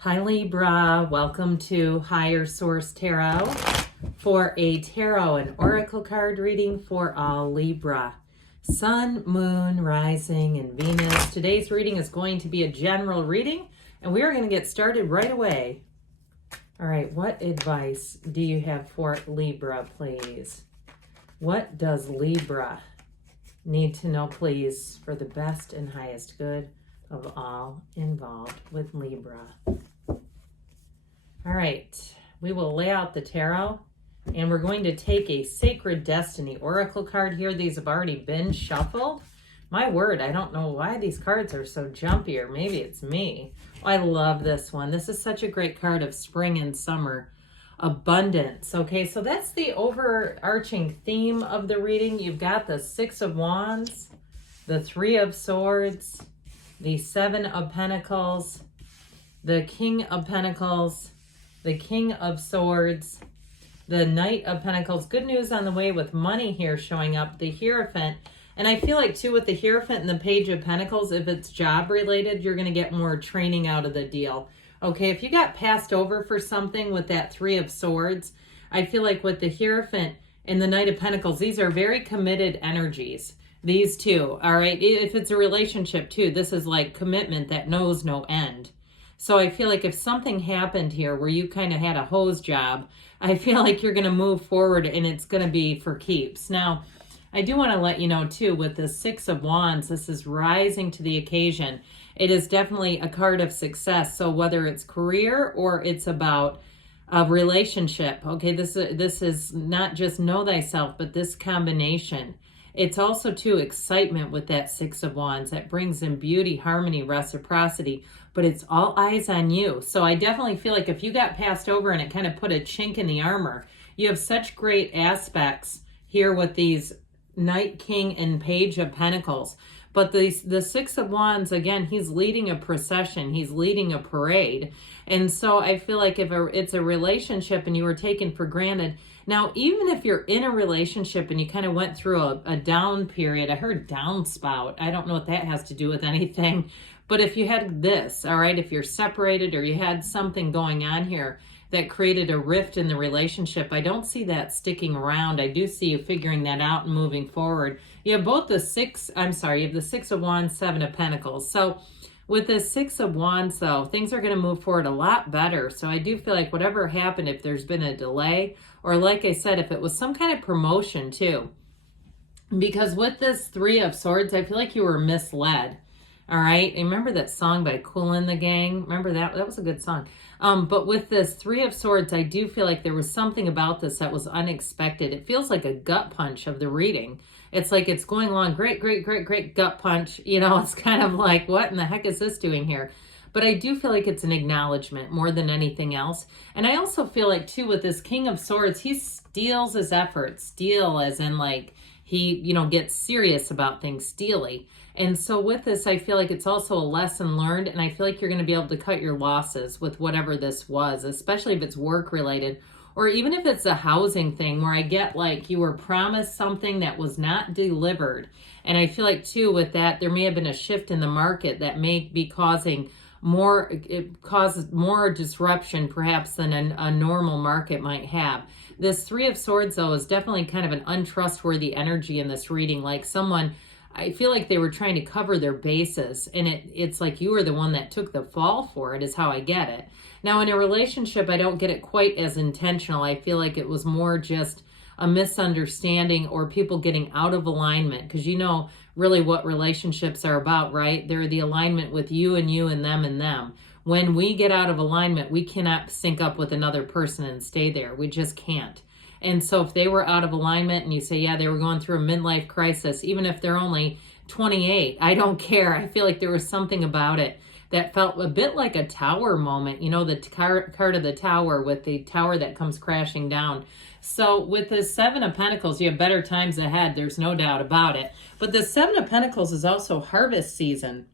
Hi Libra, welcome to Higher Source Tarot for a tarot and oracle card reading for all Libra. Sun, Moon, Rising, and Venus. Today's reading is going to be a general reading, and we are going to get started right away. All right, what advice do you have for Libra, please? What does Libra need to know, please, for the best and highest good of all involved with Libra? All right, we will lay out the tarot, and we're going to take a Sacred Destiny Oracle card here. These have already been shuffled. My word, I don't know why these cards are so jumpy, or maybe it's me. Oh, I love this one. This is such a great card of spring and summer abundance. Okay, so that's the overarching theme of the reading. You've got the Six of Wands, the Three of Swords, the Seven of Pentacles, the King of Pentacles, the King of Swords, the Knight of Pentacles. Good news on the way with money here showing up, the Hierophant. And I feel like too with the Hierophant and the Page of Pentacles, if it's job related, you're going to get more training out of the deal. Okay, if you got passed over for something with that Three of Swords, I feel like with the Hierophant and the Knight of Pentacles, these are very committed energies. These two, all right? If it's a relationship too, this is like commitment that knows no end. So I feel like if something happened here where you kind of had a hose job, I feel like you're going to move forward and it's going to be for keeps. Now, I do want to let you know too, with the Six of Wands, this is rising to the occasion. It is definitely a card of success. So whether it's career or it's about a relationship, okay, this is not just know thyself, but this combination. It's also too excitement with that Six of Wands that brings in beauty, harmony, reciprocity, but it's all eyes on you. So I definitely feel like if you got passed over and it kind of put a chink in the armor, you have such great aspects here with these Knight, King, and Page of Pentacles. But the Six of Wands, again, he's leading a procession. He's leading a parade. And so I feel like if it's a relationship and you were taken for granted. Now, even if you're in a relationship and you kind of went through a down period, I heard downspout. I don't know what that has to do with anything. But if you had this, all right, if you're separated or you had something going on here that created a rift in the relationship, I don't see that sticking around. I do see you figuring that out and moving forward. You have both the Six of Wands, Seven of Pentacles. So with the Six of Wands, though, things are going to move forward a lot better. So I do feel like whatever happened, if there's been a delay, or like I said, if it was some kind of promotion too, because with this Three of Swords, I feel like you were misled. All right. And remember that song by Kool and the Gang? Remember that? That was a good song. But with this Three of Swords, I do feel like there was something about this that was unexpected. It feels like a gut punch of the reading. It's like it's going along, great, great, great, great gut punch. You know, it's kind of like, what in the heck is this doing here? But I do feel like it's an acknowledgement more than anything else. And I also feel like, too, with this King of Swords, he steals his efforts. Steal as in like he, you know, gets serious about things, steely. And so with this, I feel like it's also a lesson learned, and I feel like you're going to be able to cut your losses with whatever this was, especially if it's work related, or even if it's a housing thing where I get like you were promised something that was not delivered. And I feel like too with that, there may have been a shift in the market that may be causing more, it causes more disruption perhaps than a normal market might have. This Three of Swords though is definitely kind of an untrustworthy energy in this reading, like someone, I feel like they were trying to cover their bases, and it's like you were the one that took the fall for it, is how I get it. Now, in a relationship, I don't get it quite as intentional. I feel like it was more just a misunderstanding or people getting out of alignment, because you know really what relationships are about, right? They're the alignment with you and them. When we get out of alignment, we cannot sync up with another person and stay there. We just can't. And so if they were out of alignment and you say, yeah, they were going through a midlife crisis, even if they're only 28, I don't care. I feel like there was something about it that felt a bit like a tower moment, you know, the card of the tower with the tower that comes crashing down. So with the Seven of Pentacles, you have better times ahead. There's no doubt about it. But the Seven of Pentacles is also harvest season.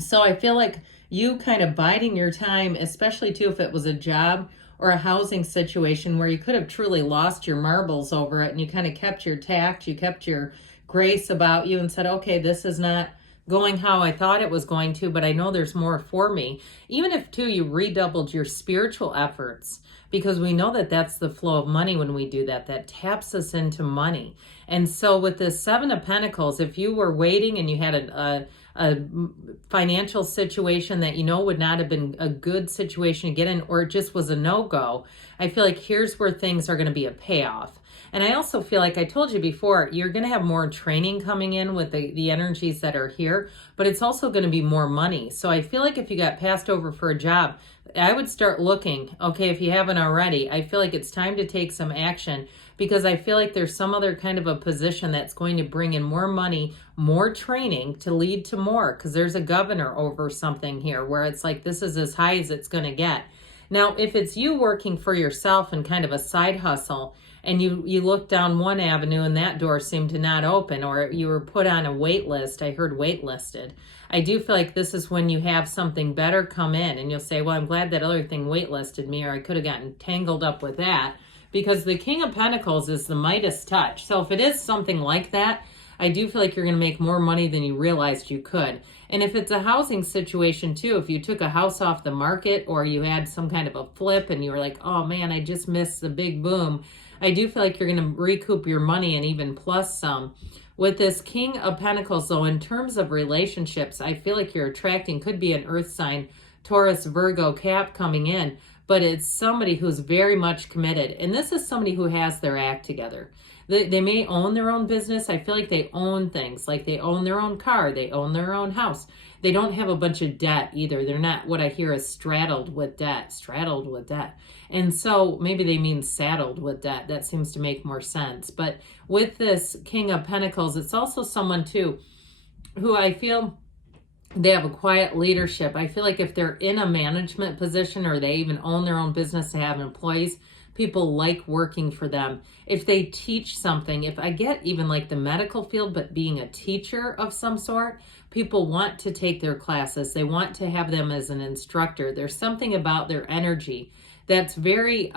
So I feel like you kind of biding your time, especially too if it was a job or a housing situation where you could have truly lost your marbles over it and you kind of kept your tact, you kept your grace about you and said, okay, this is not going how I thought it was going to, but I know there's more for me. Even if, too, you redoubled your spiritual efforts, because we know that that's the flow of money when we do that. That taps us into money. And so with this Seven of Pentacles, if you were waiting and you had a financial situation that you know would not have been a good situation to get in, or it just was a no-go, I feel like here's where things are going to be a payoff. And I also feel like I told you before, you're going to have more training coming in with the energies that are here, but it's also going to be more money. So I feel like if you got passed over for a job, I would start looking, okay, if you haven't already, I feel like it's time to take some action, because I feel like there's some other kind of a position that's going to bring in more money, more training to lead to more, because there's a governor over something here where it's like this is as high as it's going to get. Now, if it's you working for yourself and kind of a side hustle, and you look down one avenue and that door seemed to not open, or you were put on a wait list, I heard waitlisted. I do feel like this is when you have something better come in and you'll say, well, I'm glad that other thing waitlisted me, or I could have gotten tangled up with that, because the King of Pentacles is the Midas touch. So if it is something like that, I do feel like you're going to make more money than you realized you could. And if it's a housing situation too, if you took a house off the market, or you had some kind of a flip and you were like, oh man, I just missed the big boom, I do feel like you're going to recoup your money and even plus some. With this King of Pentacles, though, in terms of relationships, I feel like you're attracting, could be an earth sign, Taurus, Virgo, Cap coming in, but it's somebody who's very much committed. And this is somebody who has their act together. They may own their own business. I feel like they own things, like they own their own car, they own their own house. They don't have a bunch of debt either. They're not, what I hear is straddled with debt. And so maybe they mean saddled with debt. That seems to make more sense. But with this King of Pentacles, it's also someone too who I feel they have a quiet leadership. I feel like if they're in a management position, or they even own their own business, they have employees, people like working for them. If they teach something, if I get even like the medical field, but being a teacher of some sort, people want to take their classes. They want to have them as an instructor. There's something about their energy that's very,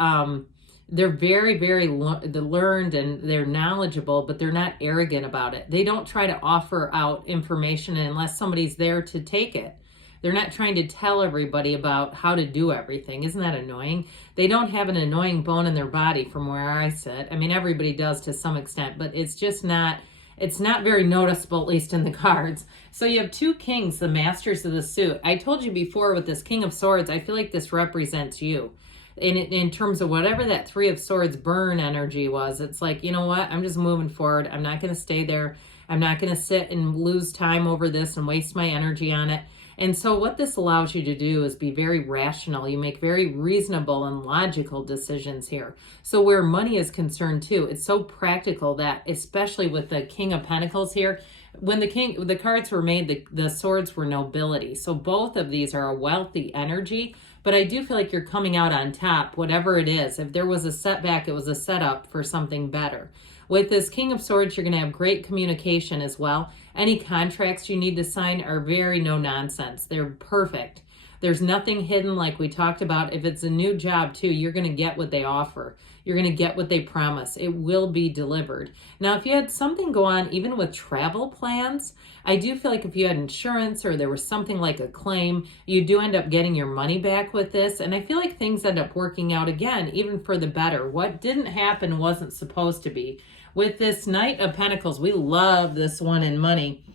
they're very learned and they're knowledgeable, but they're not arrogant about it. They don't try to offer out information unless somebody's there to take it. They're not trying to tell everybody about how to do everything. Isn't that annoying? They don't have an annoying bone in their body from where I sit. I mean, everybody does to some extent, but it's just not, it's not very noticeable, at least in the cards. So you have two kings, the masters of the suit. I told you before with this King of Swords, I feel like this represents you. In terms of whatever that Three of Swords burn energy was, it's like, you know what? I'm just moving forward. I'm not going to stay there. I'm not going to sit and lose time over this and waste my energy on it. And so what this allows you to do is be very rational. You make very reasonable and logical decisions here. So where money is concerned too, it's so practical that, especially with the King of Pentacles here, when the cards were made, the swords were nobility. So both of these are a wealthy energy, but I do feel like you're coming out on top, whatever it is. If there was a setback, it was a setup for something better. With this King of Swords, you're going to have great communication as well. Any contracts you need to sign are very no nonsense. They're perfect. There's nothing hidden like we talked about. If it's a new job too, you're going to get what they offer. You're going to get what they promise. It will be delivered. Now, if you had something go on, even with travel plans, I do feel like if you had insurance or there was something like a claim, you do end up getting your money back with this. And I feel like things end up working out again, even for the better. What didn't happen wasn't supposed to be. With this Knight of Pentacles, we love this one in money.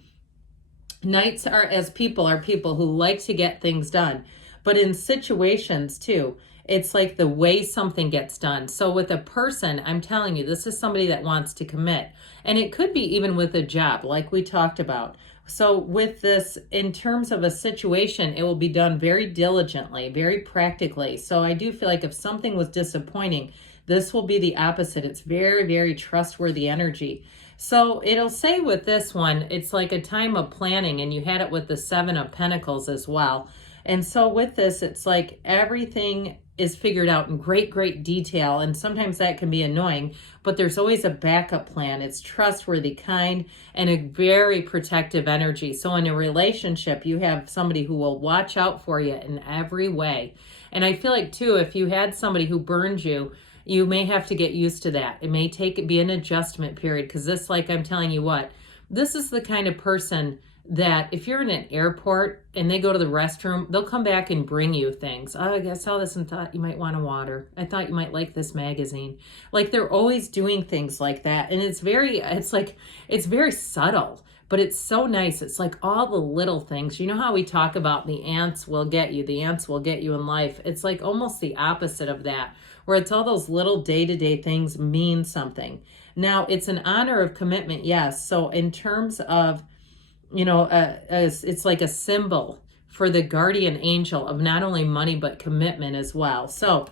Knights are people who like to get things done. But in situations too, it's like the way something gets done. So with a person, I'm telling you, this is somebody that wants to commit. And it could be even with a job, like we talked about. So with this, in terms of a situation, it will be done very diligently, very practically. So I do feel like if something was disappointing, this will be the opposite. It's very trustworthy energy. So it'll say with this one, it's like a time of planning, and you had it with the Seven of Pentacles as well. And so with this, it's like everything is figured out in great detail. And sometimes that can be annoying, but there's always a backup plan. It's trustworthy, kind, and a very protective energy. So in a relationship, you have somebody who will watch out for you in every way. And I feel like too, if you had somebody who burned you, you may have to get used to that. It may be an adjustment period, because this, like I'm telling you what, this is the kind of person that if you're in an airport and they go to the restroom, they'll come back and bring you things. Oh, I saw this and thought you might want a water. I thought you might like this magazine. Like, they're always doing things like that. And it's very subtle, but it's so nice. It's like all the little things. You know how we talk about the ants will get you, the ants will get you in life. It's like almost the opposite of that, where it's all those little day-to-day things mean something. Now, it's an honor of commitment, yes. So in terms of, it's like a symbol for the guardian angel of not only money, but commitment as well. So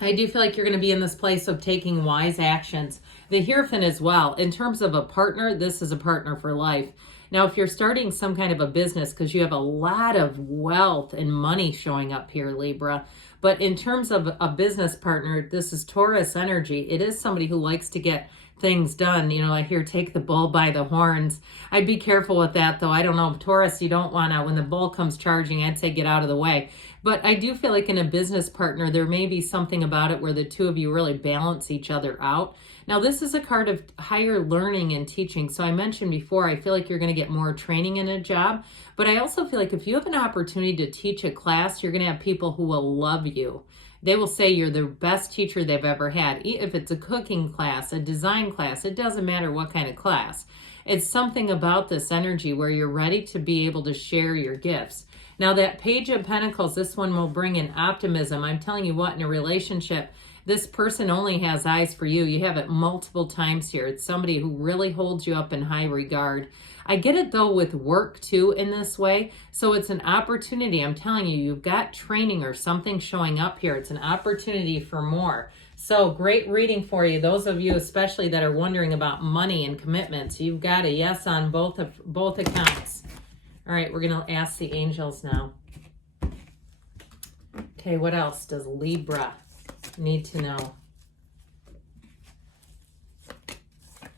I do feel like you're going to be in this place of taking wise actions. The Hierophant as well. In terms of a partner, this is a partner for life. Now, if you're starting some kind of a business, because you have a lot of wealth and money showing up here, Libra, but in terms of a business partner, this is Taurus energy. It is somebody who likes to get things done. I hear take the bull by the horns. I'd be careful with that, though. I don't know. Taurus, you don't want to, when the bull comes charging, I'd say get out of the way. But I do feel like in a business partner, there may be something about it where the two of you really balance each other out. Now, this is a card of higher learning and teaching. So I mentioned before, I feel like you're going to get more training in a job. But I also feel like if you have an opportunity to teach a class, you're going to have people who will love you. They will say you're the best teacher they've ever had. If it's a cooking class, a design class, it doesn't matter what kind of class. It's something about this energy where you're ready to be able to share your gifts. Now, that Page of Pentacles, this one will bring in optimism. I'm telling you what, in a relationship, this person only has eyes for you. You have it multiple times here. It's somebody who really holds you up in high regard. I get it, though, with work, too, in this way. So it's an opportunity. I'm telling you, you've got training or something showing up here. It's an opportunity for more. So great reading for you. Those of you especially that are wondering about money and commitments, you've got a yes on both accounts. All right, we're going to ask the angels now. Okay, what else does Libra need to know?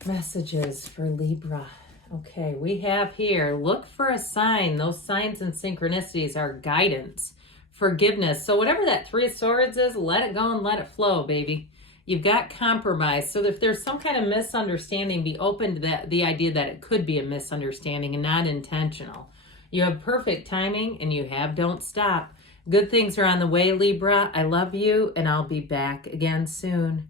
Messages for Libra. Okay, we have here, look for a sign. Those signs and synchronicities are guidance, forgiveness. So whatever that Three of Swords is, let it go and let it flow, baby. You've got compromise. So if there's some kind of misunderstanding, be open to the idea that it could be a misunderstanding and not intentional. You have perfect timing and you have don't stop. Good things are on the way, Libra. I love you and I'll be back again soon.